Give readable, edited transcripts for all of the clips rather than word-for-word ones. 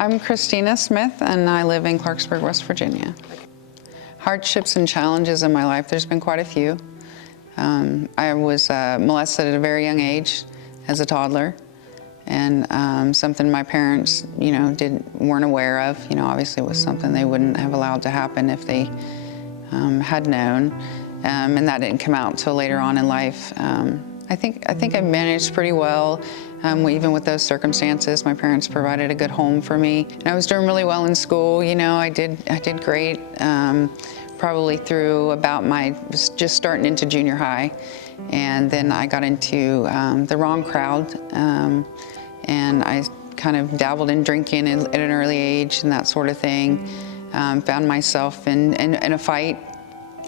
I'm Christina Smith, and I live in Clarksburg, West Virginia. Hardships and challenges in my life, there's been quite a few. I was molested at a very young age as a toddler, and something my parents, weren't aware of. Obviously it was something they wouldn't have allowed to happen if they had known, and that didn't come out till later on in life. I think I managed pretty well, even with those circumstances. My parents provided a good home for me, and I was doing really well in school. I did great, probably through about just starting into junior high, and then I got into the wrong crowd, and I kind of dabbled in drinking at an early age and that sort of thing. Found myself in a fight,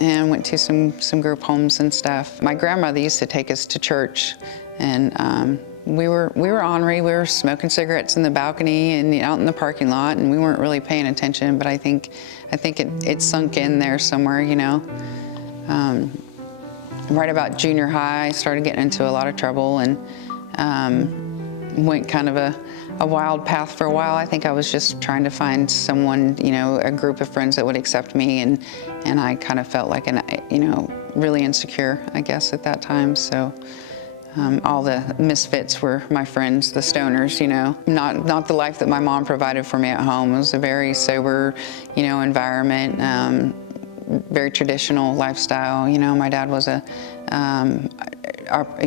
and went to some group homes and stuff. My grandmother used to take us to church, and we were ornery. We were smoking cigarettes in the balcony and out in the parking lot, and we weren't really paying attention. But I think it sunk in there somewhere, Right about junior high, I started getting into a lot of trouble, and went kind of a wild path for a while. I think I was just trying to find someone, a group of friends that would accept me, and I kind of felt like really insecure, I guess, at that time. So all the misfits were my friends, the stoners, not the life that my mom provided for me at home. It was a very sober, environment, very traditional lifestyle. My dad was he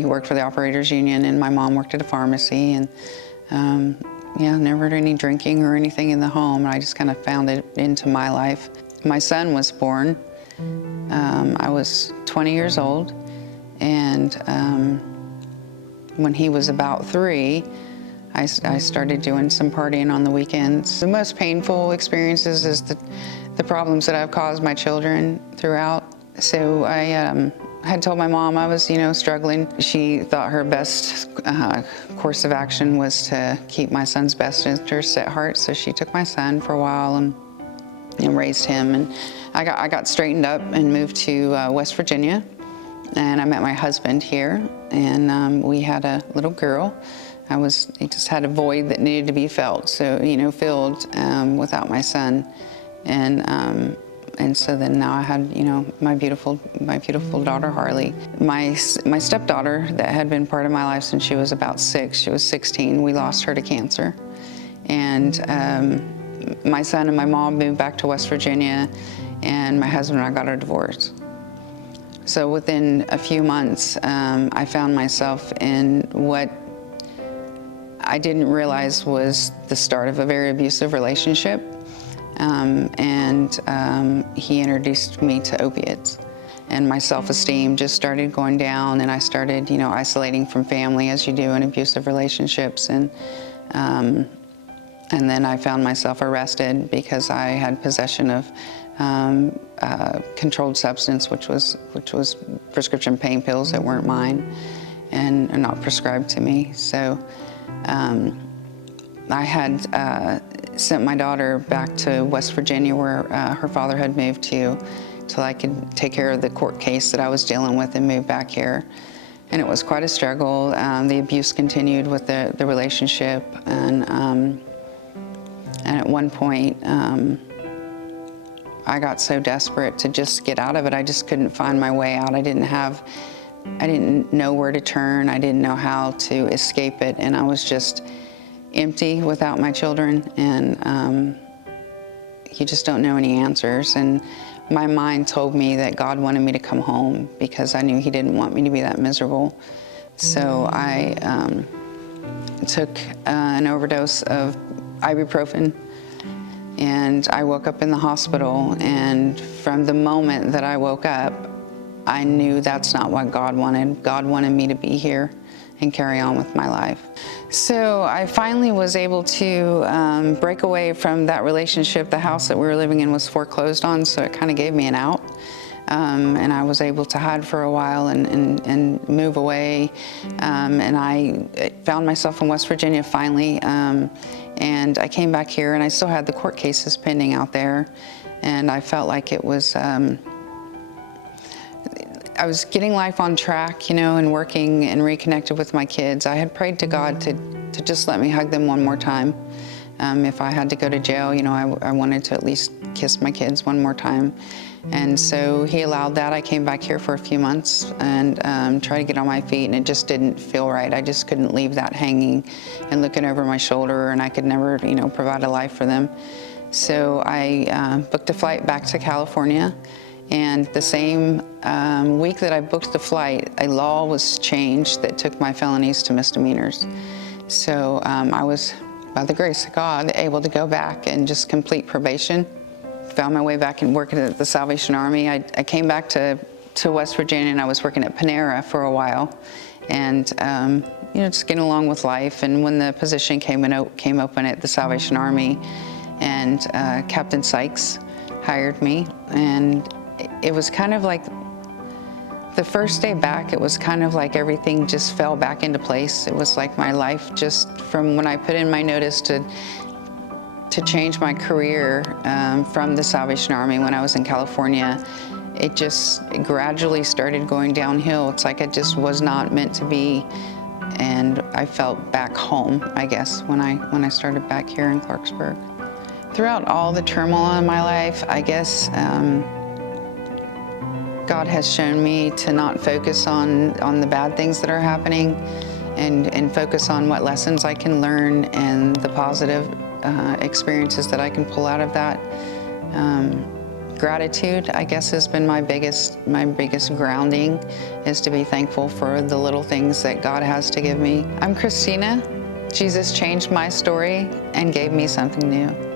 worked for the operators union, and my mom worked at a pharmacy, and never any drinking or anything in the home. I just kind of found it into my life. My son was born. I was 20 years old, and when he was about 3, I started doing some partying on the weekends. The most painful experiences is the problems that I've caused my children throughout. So I had told my mom I was, struggling. She thought her best course of action was to keep my son's best interests at heart. So she took my son for a while and raised him. And I got straightened up and moved to West Virginia. And I met my husband here, and we had a little girl. He just had a void that needed to be felt, so filled without my son, and so then now I had my beautiful daughter Harley. My stepdaughter that had been part of my life since she was about 6. She was 16. We lost her to cancer, and my son and my mom moved back to West Virginia, and my husband and I got a divorce. So within a few months, I found myself in what I didn't realize was the start of a very abusive relationship. He introduced me to opiates. And my self-esteem just started going down, and I started, isolating from family, as you do in abusive relationships. And then I found myself arrested because I had possession of controlled substance, which was prescription pain pills that weren't mine and are not prescribed to me. So I had sent my daughter back to West Virginia, where her father had moved to, till I could take care of the court case that I was dealing with and move back here. And it was quite a struggle. The abuse continued with the relationship, and at one point, I got so desperate to just get out of it. I just couldn't find my way out. I didn't know where to turn. I didn't know how to escape it. And I was just empty without my children. And you just don't know any answers. And my mind told me that God wanted me to come home because I knew He didn't want me to be that miserable. So I took an overdose of ibuprofen, and I woke up in the hospital, and from the moment that I woke up, I knew that's not what God wanted. God wanted me to be here and carry on with my life. So I finally was able to break away from that relationship. The house that we were living in was foreclosed on, so it kind of gave me an out. And I was able to hide for a while and move away. And I found myself in West Virginia finally. And I came back here, and I still had the court cases pending out there. And I felt like it was, I was getting life on track, and working and reconnected with my kids. I had prayed to God to just let me hug them one more time. If I had to go to jail, you know, I wanted to at least kiss my kids one more time. And so he allowed that. I came back here for a few months and tried to get on my feet, and it just didn't feel right. I just couldn't leave that hanging and looking over my shoulder, and I could never, you know, provide a life for them. So I booked a flight back to California, and the same week that I booked the flight, a law was changed that took my felonies to misdemeanors. So I was, by the grace of God, able to go back and just complete probation. Found my way back and working at the Salvation Army. I came back to West Virginia, and I was working at Panera for a while, and you know, just getting along with life. And when the position came open at the Salvation Army, and Captain Sykes hired me, and it was kind of like the first day back, it was kind of like everything just fell back into place. It was like my life, just from when I put in my notice to change my career from the Salvation Army when I was in California, it just gradually started going downhill. It's like it just was not meant to be, and I felt back home, I guess, when I started back here in Clarksburg. Throughout all the turmoil in my life, I guess God has shown me to not focus on the bad things that are happening, and focus on what lessons I can learn and the positive experiences that I can pull out of that. Gratitude, I guess, has been my biggest grounding, is to be thankful for the little things that God has to give me. I'm Christina. Jesus changed my story and gave me something new.